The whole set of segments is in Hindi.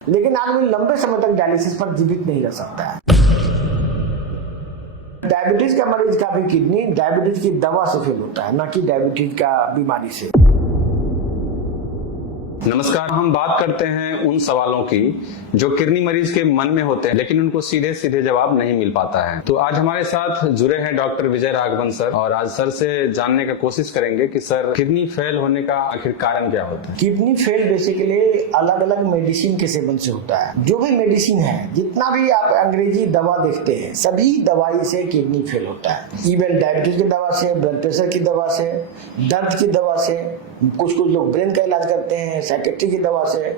लेकिन आदमी लंबे समय तक डायलिसिस पर जीवित नहीं रह सकता है। डायबिटीज का मरीज का भी किडनी डायबिटीज की दवा से फेल होता है, ना कि डायबिटीज का बीमारी से। नमस्कार, हम बात करते हैं उन सवालों की जो किडनी मरीज के मन में होते हैं लेकिन उनको सीधे सीधे जवाब नहीं मिल पाता है। तो आज हमारे साथ जुड़े हैं डॉक्टर विजय राघवन सर, और आज सर से जानने का कोशिश करेंगे कि सर किडनी फेल होने का आखिर कारण क्या होता है। किडनी फेल बेसिकली अलग अलग मेडिसिन के सेवन से होता है। जो भी मेडिसिन है, जितना भी आप अंग्रेजी दवा देखते हैं, सभी दवाई से किडनी फेल होता है। इवन डायबिटीज की दवा से, ब्लड प्रेशर की दवा से, दर्द की दवा से, कुछ लोग ब्रेन का इलाज करते हैं, साइकेट्री की दवा से,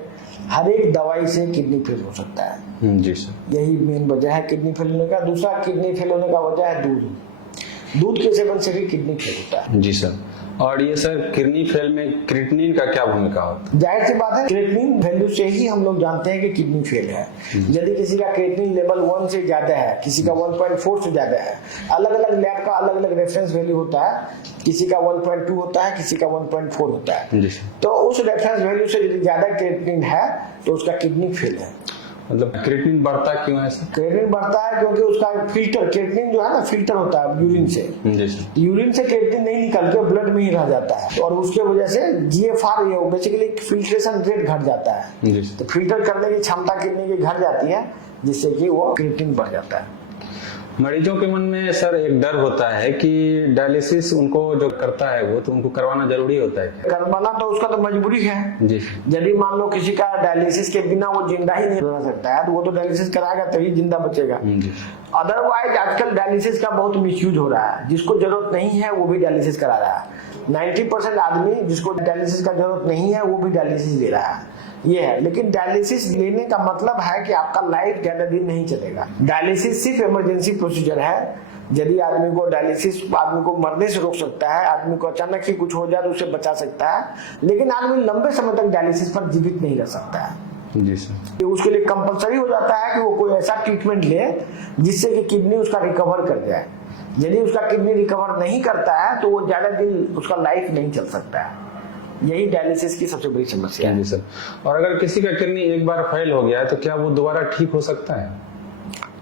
हर एक दवाई से किडनी फेल हो सकता है। जी सर, यही मेन वजह है किडनी फेल होने का। दूसरा किडनी फेल होने का वजह है दूध के सेवन से भी किडनी फेल होता है। जी सर। और ये सर किडनी फेल में क्रिएटिनिन का क्या भूमिका होता है? जाहिर सी बात है, क्रिएटिनिन वैल्यू से ही हम लोग जानते हैं कि किडनी फेल है। यदि किसी का क्रिएटिनिन लेवल 1 से ज्यादा है, किसी का 1.4 से ज्यादा है, अलग अलग लैब का अलग अलग रेफरेंस वैल्यू होता है। किसी का 1.2 होता है, किसी का 1.4 होता है। तो उस रेफरेंस वैल्यू से यदि ज्यादा क्रिएटिनिन है तो उसका किडनी फेल है। मतलब क्रिएटिनिन बढ़ता क्यों है सर? क्रिएटिनिन बढ़ता है क्योंकि उसका फिल्टर, क्रिएटिनिन जो है ना, फिल्टर होता है यूरिन से। यूरिन से क्रिएटिनिन नहीं निकल के ब्लड में ही रह जाता है, और उसके वजह से GFR बेसिकली फिल्ट्रेशन रेट घट जाता है। तो फिल्टर करने की क्षमता किडनी की घट जाती है, जिससे कि वो क्रिएटिनिन बढ़ जाता है। मरीजों के मन में सर एक डर होता है कि डायलिसिस उनको जो करता है वो तो उनको करवाना जरूरी होता है। करवाना तो उसका तो मजबूरी है जी। यदि मान लो किसी का डायलिसिस के बिना वो जिंदा ही नहीं रह सकता है, तो वो तो डायलिसिस कराएगा तभी जिंदा बचेगा। अदरवाइज आजकल डायलिसिस का बहुत मिसयूज हो रहा है। जिसको जरूरत नहीं है वो भी डायलिसिस करा रहा है। 90% आदमी जिसको डायलिसिस का जरूरत नहीं है वो भी डायलिसिस ले रहा है। ये है, लेकिन डायलिसिस लेने का मतलब है कि आपका लाइफ ज्यादा दिन नहीं चलेगा। डायलिसिस सिर्फ इमरजेंसी प्रोसीजर है। यदि आदमी को डायलिसिस आदमी को मरने से रोक सकता है, आदमी को अचानक ही कुछ हो जाए तो उसे बचा सकता है, लेकिन आदमी लंबे समय तक डायलिसिस पर जीवित नहीं रह सकता है। जी सर। उसके लिए कंपलसरी हो जाता है कि वो कोई ऐसा ट्रीटमेंट ले जिससे कि किडनी उसका रिकवर कर जाए। यदि उसका किडनी रिकवर नहीं करता है तो वो ज्यादा दिन उसका लाइफ नहीं चल सकता है। यही डायलिसिस की सबसे बड़ी समस्या है। जी सर। और अगर किसी का किडनी एक बार फेल हो गया है तो क्या वो दोबारा ठीक हो सकता है?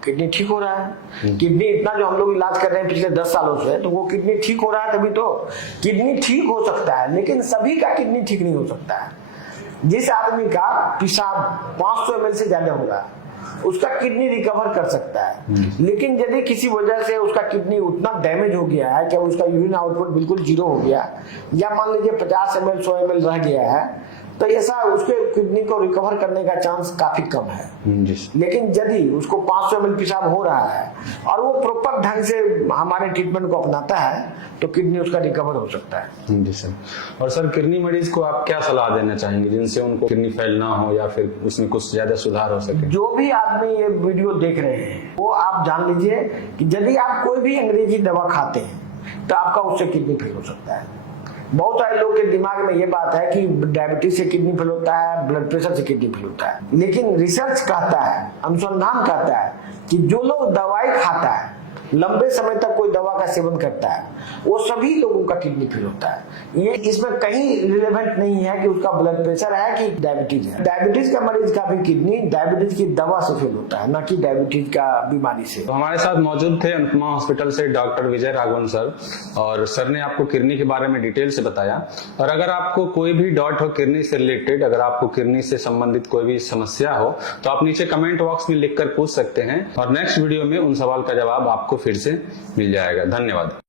किडनी ठीक हो रहा है। किडनी इतना जो हम लोग इलाज कर रहे हैं पिछले 10 सालों से, तो वो किडनी ठीक हो रहा है। तभी तो किडनी ठीक हो सकता है, लेकिन सभी का किडनी ठीक नहीं हो सकता है। जिस आदमी का पेशाब 500 ml से ज्यादा हो रहा है उसका किडनी रिकवर कर सकता है, लेकिन यदि किसी वजह से उसका किडनी उतना डैमेज हो गया है कि उसका यूरिन आउटपुट बिल्कुल 0 हो गया, या मान लीजिए 50 ml 100 ml रह गया है, तो ऐसा उसके किडनी को रिकवर करने का चांस काफी कम है। लेकिन यदि उसको 500 ml पेशाब हो रहा है और वो प्रॉपर ढंग से हमारे ट्रीटमेंट को अपनाता है तो किडनी उसका रिकवर हो सकता है। जी सर। और सर किडनी मरीज को आप क्या सलाह देना चाहेंगे जिनसे उनको किडनी फेल ना हो या फिर उसमें कुछ ज्यादा सुधार हो सके? जो भी आदमी ये वीडियो देख रहे हैं वो आप जान लीजिए कि यदि आप कोई भी अंग्रेजी दवा खाते हैं तो आपका उससे किडनी फेल हो सकता है। बहुत सारे लोग के दिमाग में ये बात है कि डायबिटीज से किडनी फेल होता है, ब्लड प्रेशर से किडनी फेल होता है, लेकिन रिसर्च कहता है, अनुसंधान कहता है कि जो लोग दवाई खाता है, लंबे समय तक कोई दवा का सेवन करता है, वो सभी लोगों का किडनी फेल होता है। ये इसमें कहीं रिलेवेंट नहीं है कि उसका ब्लड प्रेशर है कि डायबिटीज है। डायबिटीज का मरीज का भी किडनी डायबिटीज की दवा से फेल होता है, ना कि डायबिटीज का बीमारी से। तो हमारे साथ मौजूद थे अनुपमा हॉस्पिटल से डॉक्टर विजय राघवन सर, और सर ने आपको किडनी के बारे में डिटेल से बताया। और अगर आपको कोई भी डाउट हो किडनी से रिलेटेड, अगर आपको किडनी से संबंधित कोई भी समस्या हो तो आप नीचे कमेंट बॉक्स में लिखकर पूछ सकते हैं, और नेक्स्ट वीडियो में उन सवाल का जवाब आपको फिर से मिल जाएगा। धन्यवाद।